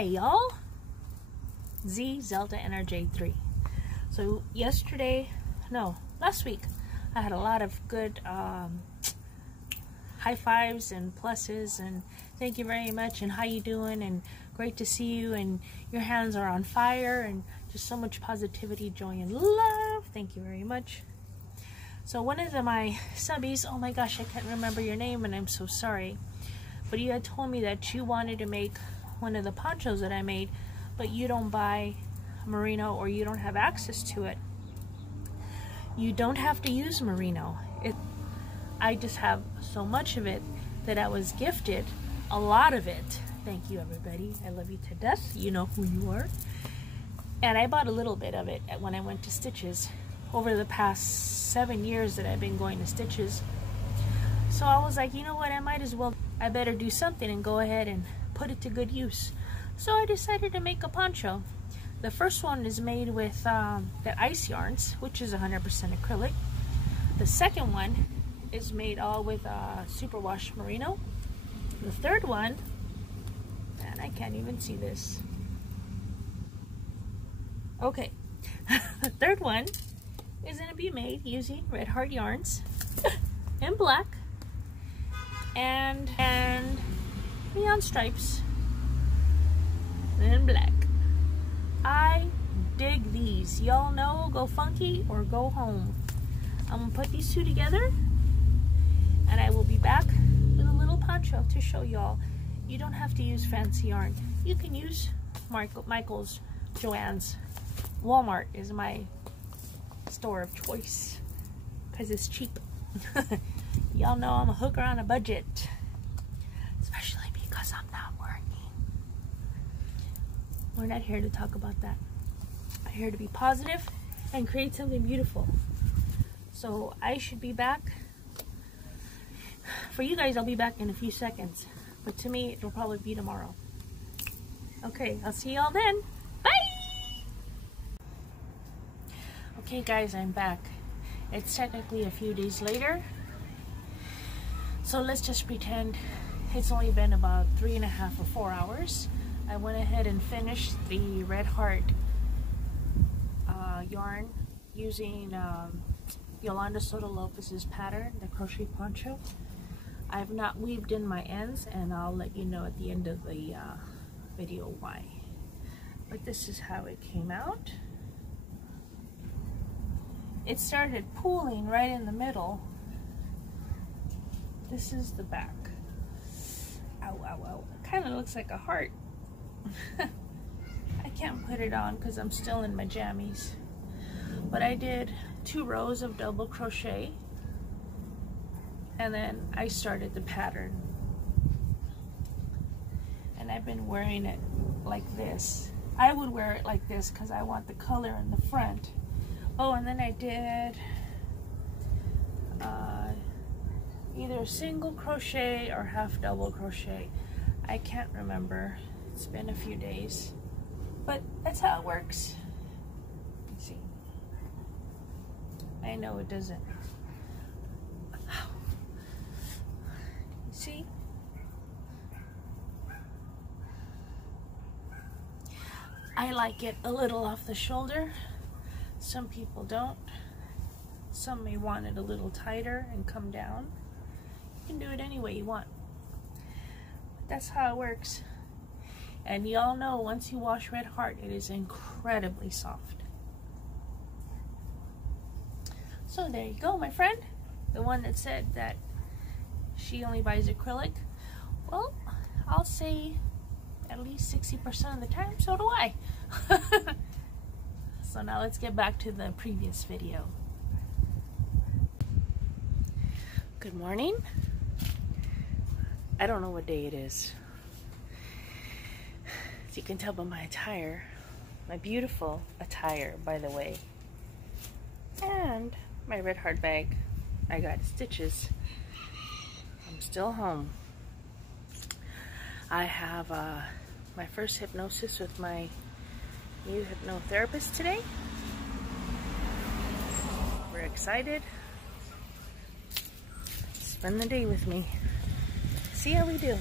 Hi y'all, Z Zelda NRJ3. So last week I had a lot of good high fives and pluses and thank you very much and how you doing and great to see you and your hands are on fire and just so much positivity, joy and love. Thank you very much. So one of my subbies, oh my gosh, I can't remember your name and I'm so sorry, but you had told me that you wanted to make one of the ponchos that I made, but you don't buy merino or you don't have access to it. You don't have to use merino. I just have so much of it that I was gifted a lot of it. Thank you everybody. I love you to death. You know who you are. And I bought a little bit of it when I went to Stitches over the past 7 years that I've been going to Stitches. So I was like, you know what, I better do something and go ahead and put it to good use. So I decided to make a poncho. The first one is made with the ice yarns, which is 100% acrylic. The second one is made all with superwash merino. The third one, man, I can't even see this. Okay, the third one is going to be made using red heart yarns in black and neon stripes in black. I dig these. Y'all know, go funky or go home. I'm gonna put these two together and I will be back with a little poncho to show y'all. You don't have to use fancy yarn. You can use Michael's, Joann's. Walmart is my store of choice because it's cheap. Y'all know I'm a hooker on a budget, especially because I'm not working. We're not here to talk about that. I'm here to be positive and create something beautiful. So I should be back. For you guys, I'll be back in a few seconds. But to me, it'll probably be tomorrow. Okay, I'll see y'all then. Bye! Okay guys, I'm back. It's technically a few days later. So let's just pretend it's only been about 3.5 or 4 hours. I went ahead and finished the red heart yarn using Yolanda Soto Lopez's pattern, the crochet poncho. I've not weaved in my ends and I'll let you know at the end of the video why. But this is how it came out. It started pooling right in the middle. This is the back. Ow, ow, ow. It kind of looks like a heart. I can't put it on because I'm still in my jammies. But I did 2 rows of double crochet. And then I started the pattern. And I've been wearing it like this. I would wear it like this because I want the color in the front. Oh, and then I did either single crochet or half double crochet. I can't remember. It's been a few days. But that's how it works. Let's see. I know it doesn't. You see? I like it a little off the shoulder. Some people don't. Some may want it a little tighter and come down. You can do it any way you want. But that's how it works. And y'all know once you wash red heart, it is incredibly soft. So there you go, my friend. The one that said that she only buys acrylic. Well, I'll say at least 60% of the time, so do I. So now let's get back to the previous video. Good morning. I don't know what day it is. As you can tell by my attire, my beautiful attire, by the way, and my red heart bag I got at Stitches. I'm still home. I have my first hypnosis with my new hypnotherapist today. We're excited. Spend the day with me. See how we do.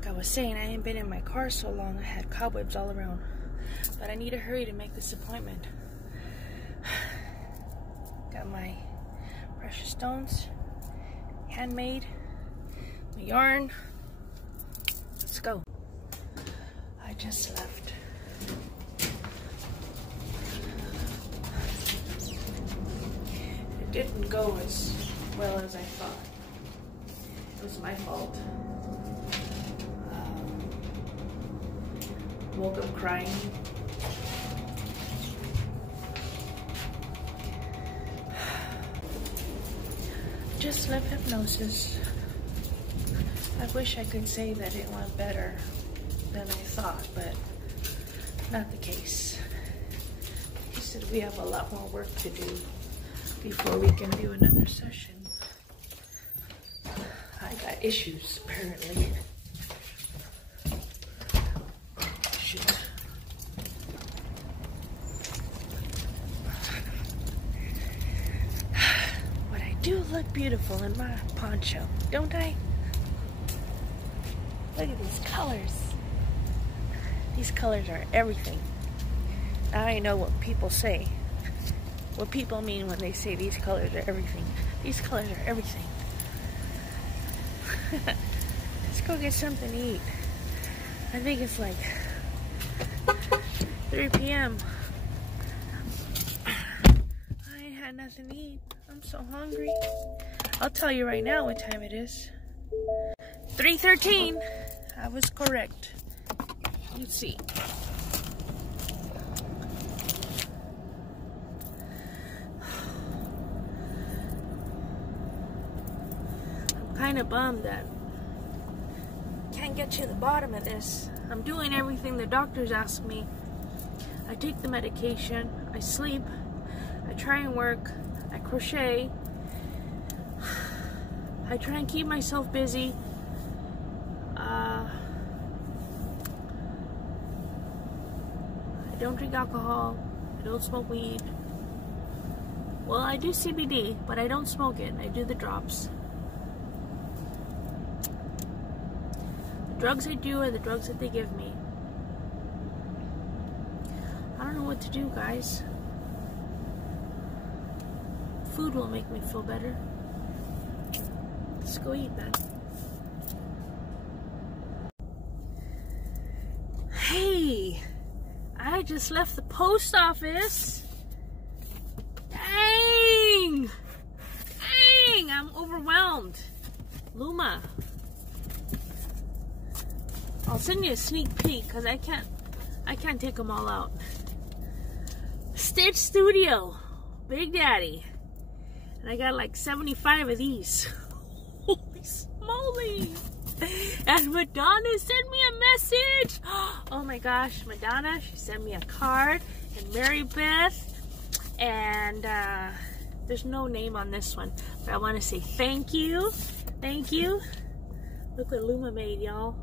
Like I was saying, I ain't been in my car so long. I had cobwebs all around. But I need to hurry to make this appointment. Got my precious stones, handmade, my yarn. Let's go. I just left. It didn't go as well as I thought. It was my fault. Woke up crying. Just left hypnosis. I wish I could say that it went better than I thought, but not the case. He said we have a lot more work to do before we can do another session. I got issues, apparently. Shoot. But I do look beautiful in my poncho, don't I? Look at these colors. These colors are everything. Now I know what people say. What people mean when they say these colors are everything. These colors are everything. Let's go get something to eat. I think it's like 3 p.m. I ain't had nothing to eat. I'm so hungry. I'll tell you right now what time it is. 3:13. I was correct. Let's see. I'm kind of bummed that can't get to the bottom of this. I'm doing everything the doctors ask me. I take the medication, I sleep, I try and work, I crochet, I try and keep myself busy. I don't drink alcohol, I don't smoke weed. Well, I do CBD, but I don't smoke it. I do the drops. The drugs I do are the drugs that they give me. I don't know what to do, guys. Food will make me feel better. Let's go eat, man. Hey! I just left the post office. Dang! Dang! I'm overwhelmed. Luma. I'll send you a sneak peek because I can't take them all out. Stitch Studio. Big Daddy. And I got like 75 of these. Holy smoly! And Madonna sent me a message. Oh my gosh, Madonna, she sent me a card. And Mary Beth. And there's no name on this one. But I want to say thank you. Thank you. Look what Luma made, y'all.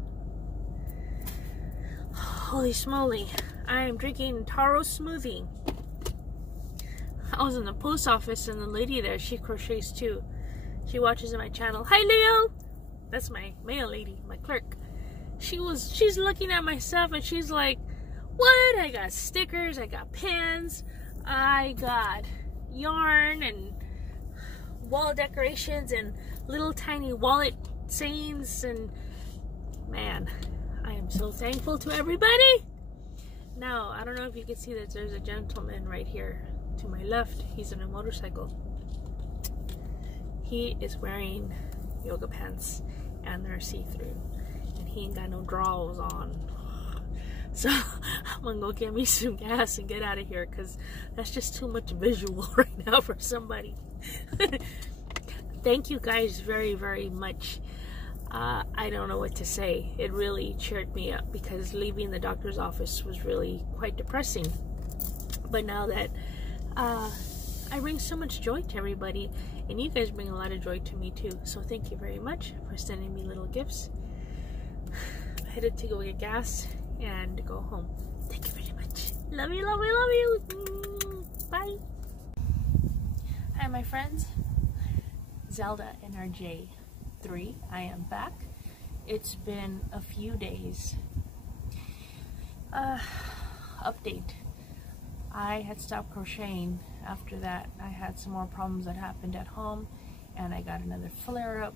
Holy smoly. I am drinking taro smoothie. I was in the post office and the lady there, she crochets too. She watches my channel. Hi, Leo! That's my mail lady, my clerk. She's looking at my stuff and she's like, what? I got stickers, I got pins, I got yarn and wall decorations and little tiny wallet sayings, and man, I am so thankful to everybody. Now, I don't know if you can see that there's a gentleman right here to my left. He's on a motorcycle. He is wearing yoga pants and they're see-through, and he ain't got no drawers on. So I'm gonna go get me some gas and get out of here because that's just too much visual right now for somebody. Thank you guys very, very much. I don't know what to say. It really cheered me up because leaving the doctor's office was really quite depressing. But now that I bring so much joy to everybody, and you guys bring a lot of joy to me too. So thank you very much for sending me little gifts. I'm headed to go get gas and go home. Thank you very much. Love you, love you, love you. Bye. Hi, my friends. Zelda NRJ3. I am back, It's been a few days. Update. I had stopped crocheting. After that, I had some more problems that happened at home, and I got another flare-up,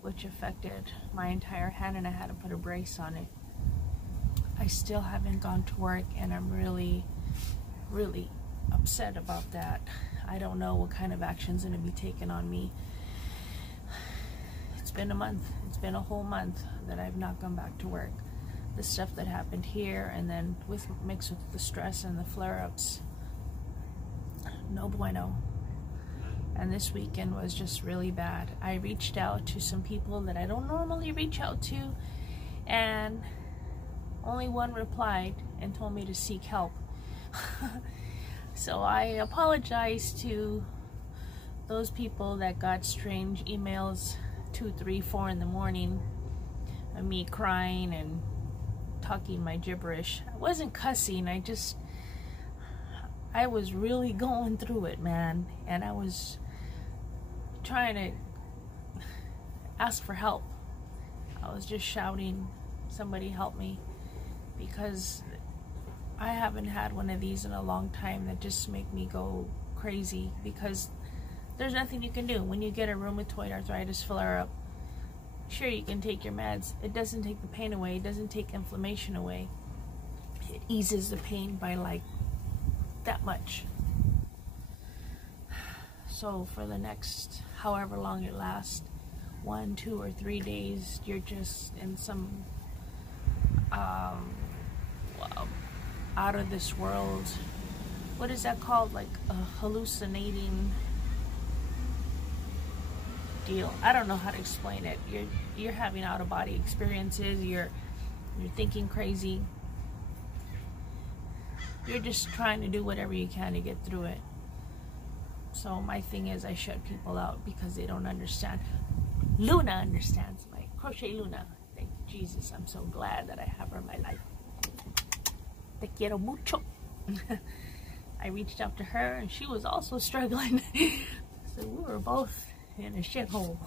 which affected my entire hand, and I had to put a brace on it. I still haven't gone to work, and I'm really upset about that. I don't know what kind of action's going to be taken on me. It's been a month. It's been a whole month that I've not gone back to work. The stuff that happened here, and then mixed with the stress and the flare-ups, no bueno. And this weekend was just really bad. I reached out to some people that I don't normally reach out to, and only one replied and told me to seek help. So I apologize to those people that got strange emails 2, 3, 4 in the morning of me crying and talking my gibberish. I wasn't cussing, I was really going through it, man, and I was trying to ask for help. I was just shouting, somebody help me, because I haven't had one of these in a long time that just make me go crazy, because there's nothing you can do. When you get a rheumatoid arthritis flare-up, sure, you can take your meds. It doesn't take the pain away. It doesn't take inflammation away. It eases the pain by like that much. So for the next however long it lasts, 1, 2, or 3 days, you're just in some out of this world, what is that called, like a hallucinating deal. I don't know how to explain it. You're having out-of-body experiences. You're thinking crazy. You're just trying to do whatever you can to get through it. So my thing is, I shut people out because they don't understand. Luna understands. My crochet Luna. Thank Jesus. I'm so glad that I have her in my life. Te quiero mucho. I reached out to her, and she was also struggling. So we were both in a shithole.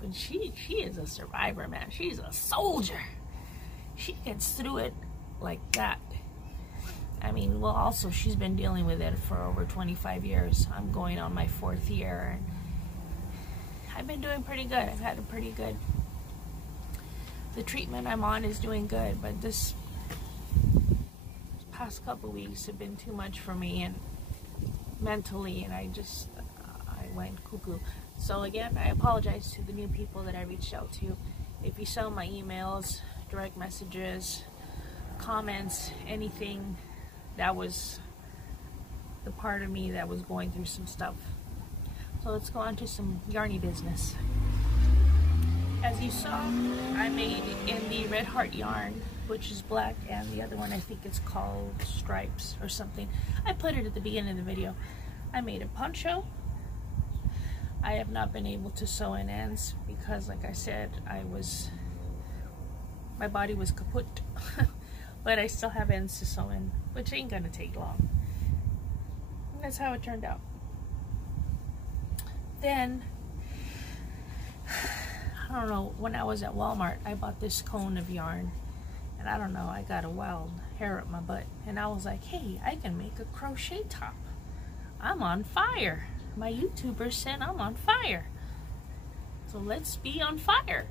But she is a survivor, man. She's a soldier. She gets through it like that. I mean, well, also she's been dealing with it for over 25 years. I'm going on my 4th year, and I've been doing pretty good. I've had a pretty good, the treatment I'm on is doing good, but this past couple weeks have been too much for me, and mentally, and I went cuckoo. So again, I apologize to the new people that I reached out to. If you saw my emails, direct messages, comments, anything, that was the part of me that was going through some stuff. So let's go on to some yarny business. As you saw, I made in the Red Heart yarn, which is black, and the other one I think it's called Stripes or something. I put it at the beginning of the video. I made a poncho. I have not been able to sew in ends because, like I said, my body was kaput. But I still have ends to sew in, which ain't gonna take long. And that's how it turned out. Then, I don't know, when I was at Walmart, I bought this cone of yarn. And I don't know, I got a wild hair up my butt. And I was like, hey, I can make a crochet top. I'm on fire. My YouTubers said I'm on fire. So let's be on fire.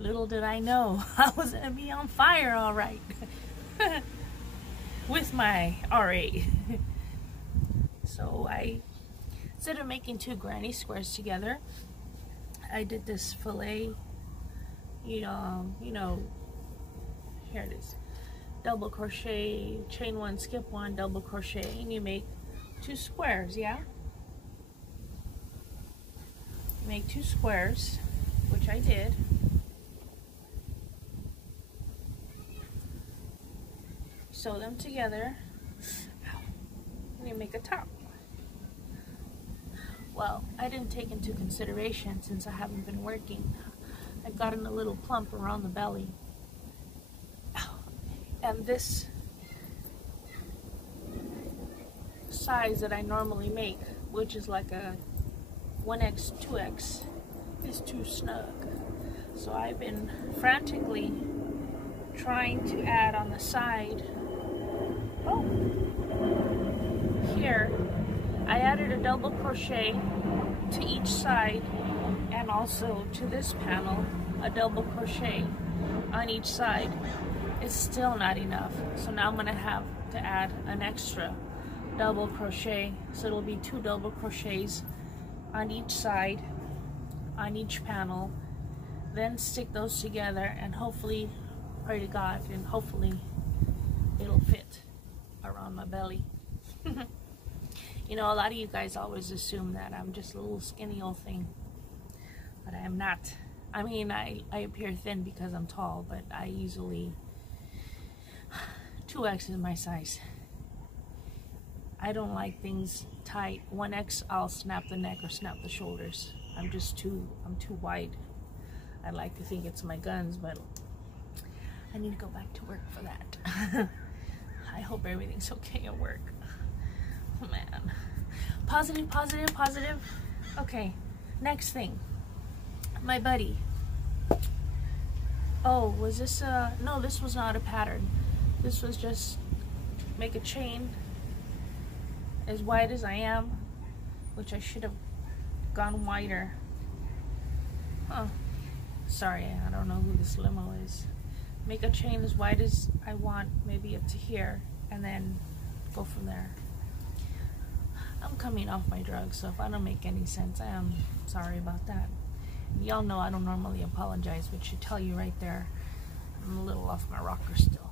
Little did I know, I was going to be on fire all right. With my RA. So instead of making 2 granny squares together, I did this fillet, you know, here it is. Double crochet, chain 1, skip 1, double crochet, and you make 2 squares, yeah? You make 2 squares, which I did. Sew them together, and you make a top. Well, I didn't take into consideration, since I haven't been working, I've gotten a little plump around the belly. And this size that I normally make, which is like a 1X, 2X, is too snug. So I've been frantically trying to add on the side. Oh, here I added a double crochet to each side, and also to this panel a double crochet on each side. It's still not enough, so now I'm gonna have to add an extra double crochet, so it'll be 2 double crochets on each side on each panel, then stick those together, and hopefully, pray to God, and hopefully it'll fit around my belly. You know, a lot of you guys always assume that I'm just a little skinny old thing, but I am not. I mean, I appear thin because I'm tall, but I easily, 2X is my size. I don't like things tight. 1X, I'll snap the neck or snap the shoulders. I'm too wide. I like to think it's my guns, but I need to go back to work for that. I hope everything's okay at work. Oh, man. Positive, positive, positive. Okay, next thing. My buddy. Oh, was this no, this was not a pattern. This was just make a chain as wide as I am, which I should have gone wider. Oh, sorry, I don't know who this limo is. Make a chain as wide as I want, maybe up to here, and then go from there. I'm coming off my drugs, so if I don't make any sense, I am sorry about that. Y'all know I don't normally apologize, but should tell you right there, I'm a little off my rocker still.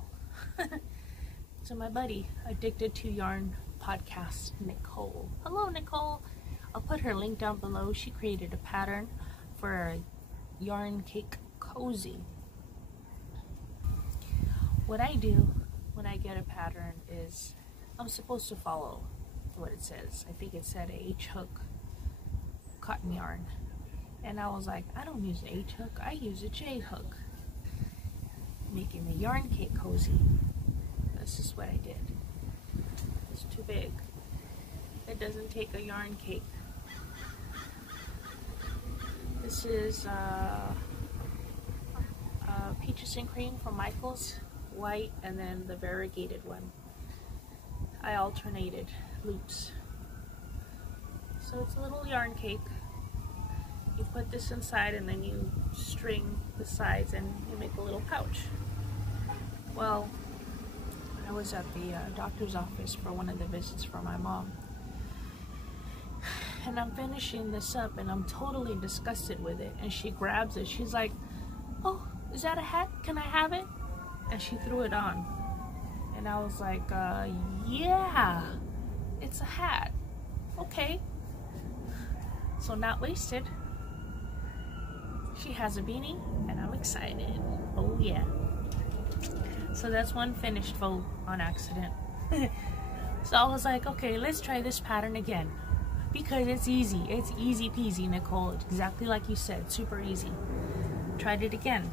So my buddy, Addicted to Yarn podcast, Nicole. Hello, Nicole. I'll put her link down below. She created a pattern for a yarn cake cozy. What I do when I get a pattern is I'm supposed to follow what it says. I think it said a H-hook cotton yarn, and I was like, I don't use an H-hook, I use a J-hook. Making the yarn cake cozy. This is what I did. It's too big. It doesn't take a yarn cake. This is Peaches and Cream from Michael's, white, and then the variegated one. I alternated loops. So it's a little yarn cake. You put this inside and then you string the sides and you make a little pouch. Well, I was at the doctor's office for one of the visits for my mom, and I'm finishing this up and I'm totally disgusted with it, and she grabs it. She's like, oh, is that a hat? Can I have it? And she threw it on, and I was like, yeah, it's a hat. Okay. So not wasted. She has a beanie and I'm excited. Oh yeah. So that's one finished fold on accident. So I was like, okay, let's try this pattern again, because it's easy. It's easy peasy, Nicole. It's exactly like you said, super easy. Tried it again.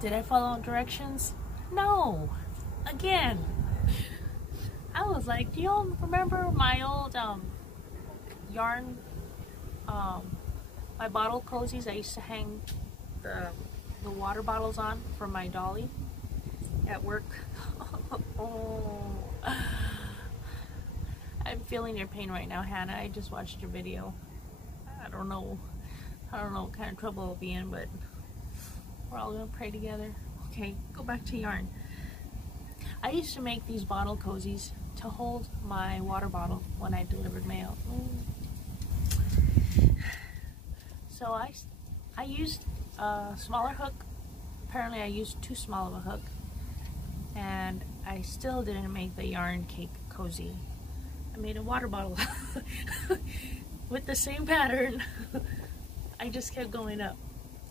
Did I follow directions? No. Again. I was like, do y'all remember my old yarn, my bottle cozies I used to hang the water bottles on for my dolly at work? Oh, I'm feeling your pain right now, Hannah. I just watched your video. I don't know what kind of trouble I'll be in, but we're all gonna pray together. Okay, go back to yarn. I used to make these bottle cozies to hold my water bottle when I delivered mail. So I used a smaller hook. Apparently I used too small of a hook, and I still didn't make the yarn cake cozy. I made a water bottle with the same pattern. I just kept going up,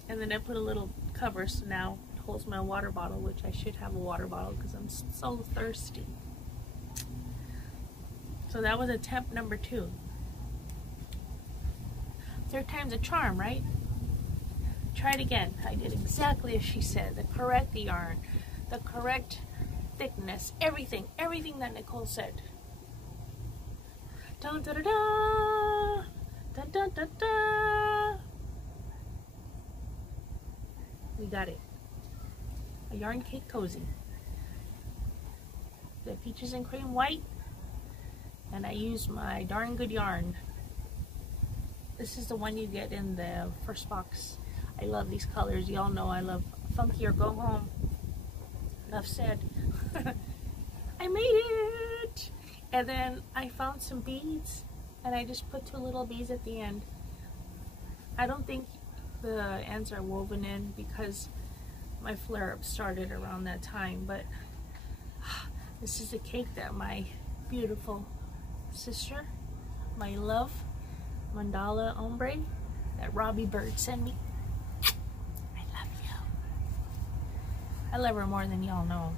and then I put a little cover, so now it holds my water bottle, which I should have a water bottle because I'm so thirsty. So that was attempt number 2. Third time's a charm, right? Try it again. I did exactly as she said. The correct yarn, the correct thickness, everything that Nicole said. Dun da da da, dun dun da da. we got it. A yarn cake cozy. The peaches and cream white, and I use my Darn Good yarn. This is the one you get in the first box. I love these colors. Y'all know I love funky or go home. Enough said. I made it! And then I found some beads, and I just put 2 little beads at the end. I don't think the ends are woven in because my flare-up started around that time, but this is a cake that my beautiful sister, my love, Mandala Ombre, that Robbie Bird sent me. I love you. I love her more than y'all know.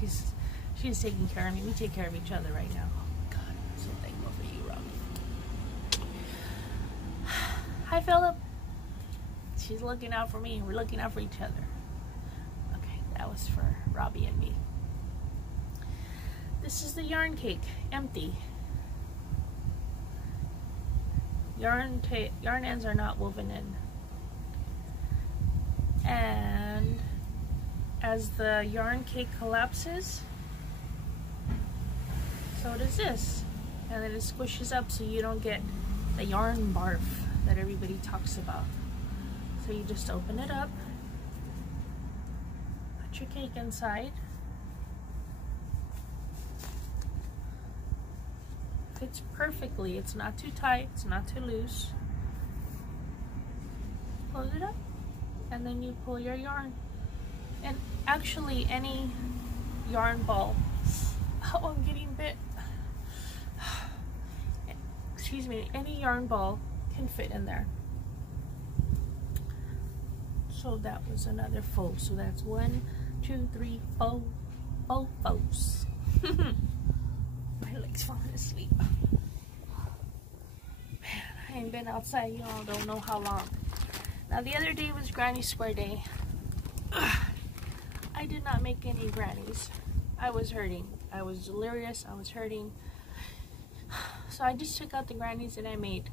She's taking care of me. We take care of each other right now. Oh God, I'm so thankful for you, Robbie. Hi, Philip. She's looking out for me. We're looking out for each other. Okay, that was for Robbie and me. This is the yarn cake, empty. Yarn ends are not woven in. And as the yarn cake collapses, so does this. And then it squishes up so you don't get the yarn barf that everybody talks about. So you just open it up, put your cake inside. Fits perfectly. It's not too tight, it's not too loose. Close it up, and then you pull your yarn. And actually any yarn ball, oh, I'm getting bit. Excuse me, any yarn ball can fit in there. So that was another fold. So that's 1, 2, 3, 4 folds. My legs falling asleep. Man, I ain't been outside, y'all don't know how long. Now the other day was Granny Square Day. I did not make any grannies. I was hurting. I was delirious. I was hurting. So I just took out the grannies that I made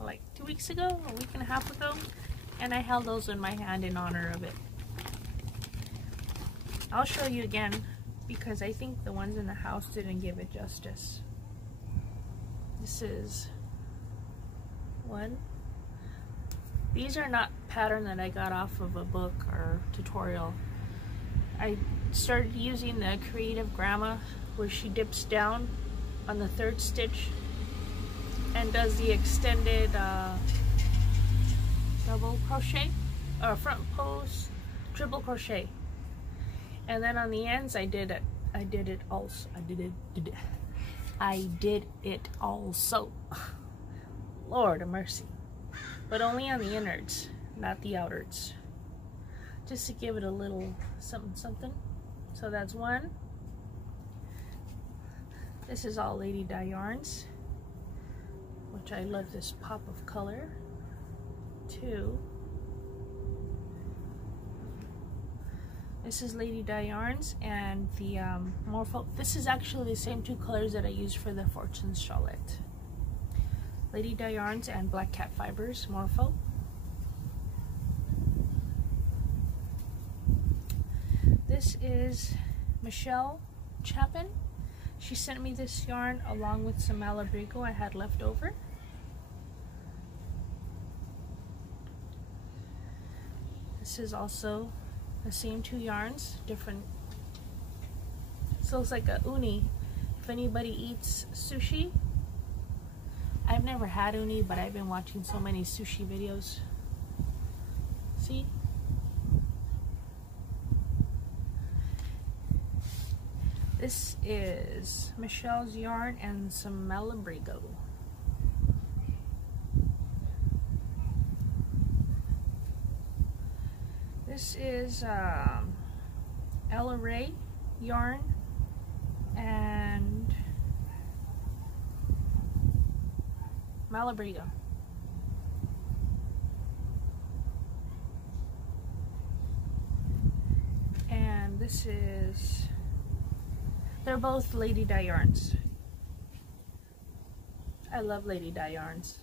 like 2 weeks ago, a week and a half ago, and I held those in my hand in honor of it. I'll show you again because I think the ones in the house didn't give it justice. This is one. These are not pattern that I got off of a book or tutorial. I started using the Creative Grandma where she dips down on the 3rd stitch and does the extended double crochet or front post triple crochet, and then on the ends I did it also. Lord of mercy. But only on the innards, not the outards, just to give it a little something something. So that's one. This is all Lady Di yarns, which I love this pop of color. 2. This is Lady Di yarns and the Morpho. This is actually the same 2 colors that I used for the Fortune Charlotte. Lady Di yarns and Black Cat Fibers Morpho. This is Michelle Chapin. She sent me this yarn along with some Malabrigo I had left over. This is also the same 2 yarns, different. This looks like a uni. If anybody eats sushi, I've never had uni, but I've been watching so many sushi videos. See? This is Michelle's yarn and some Malabrigo. This is Ella Ray yarn and Malabrigo. And this is, they're both Lady Di yarns. I love Lady Di yarns.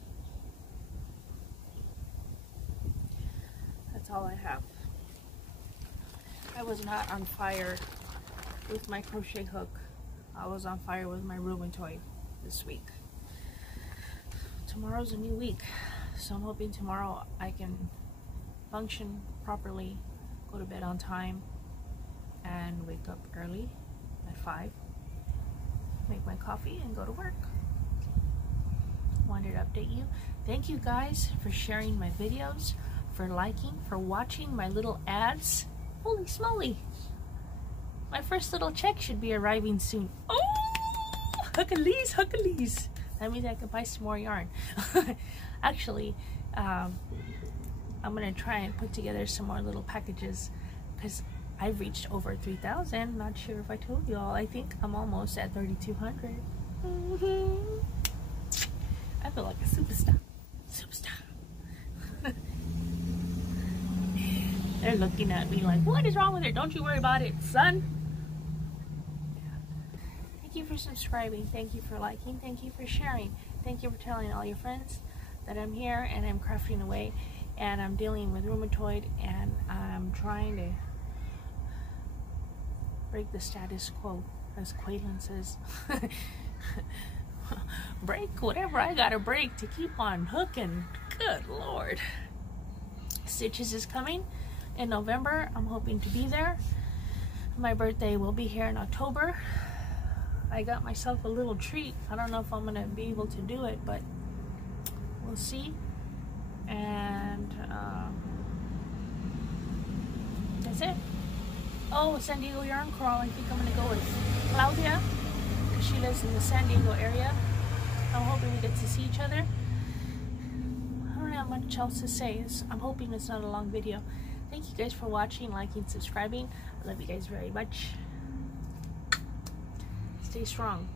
That's all I have. I was not on fire with my crochet hook. I was on fire with my rheumatoid this week. Tomorrow's a new week, so I'm hoping tomorrow I can function properly, go to bed on time, and wake up early at 5, make my coffee, and go to work. Wanted to update you. Thank you guys for sharing my videos, for liking, for watching my little ads. Holy smoly! My first little check should be arriving soon. Oh! Huckalees, huckalees! That means I can buy some more yarn. Actually, I'm gonna try and put together some more little packages because I've reached over 3,000. Not sure if I told you all. I think I'm almost at 3,200. I feel like a superstar. Superstar. They're looking at me like, what is wrong with her? Don't you worry about it, son. Thank you for subscribing. Thank you for liking. Thank you for sharing. Thank you for telling all your friends that I'm here and I'm crafting away and I'm dealing with rheumatoid and I'm trying to break the status quo, as Quaylen says. Break whatever I gotta break to keep on hooking. Good Lord. Stitches is coming in November. I'm hoping to be there. My birthday will be here in October. I got myself a little treat. I don't know if I'm gonna be able to do it, but we'll see. And that's it. Oh, San Diego Yarn Crawl. I think I'm gonna go with Claudia because she lives in the San Diego area. I'm hoping we get to see each other. I don't have much else to say. I'm hoping it's not a long video. Thank you guys for watching, liking, subscribing. I love you guys very much. Stay strong.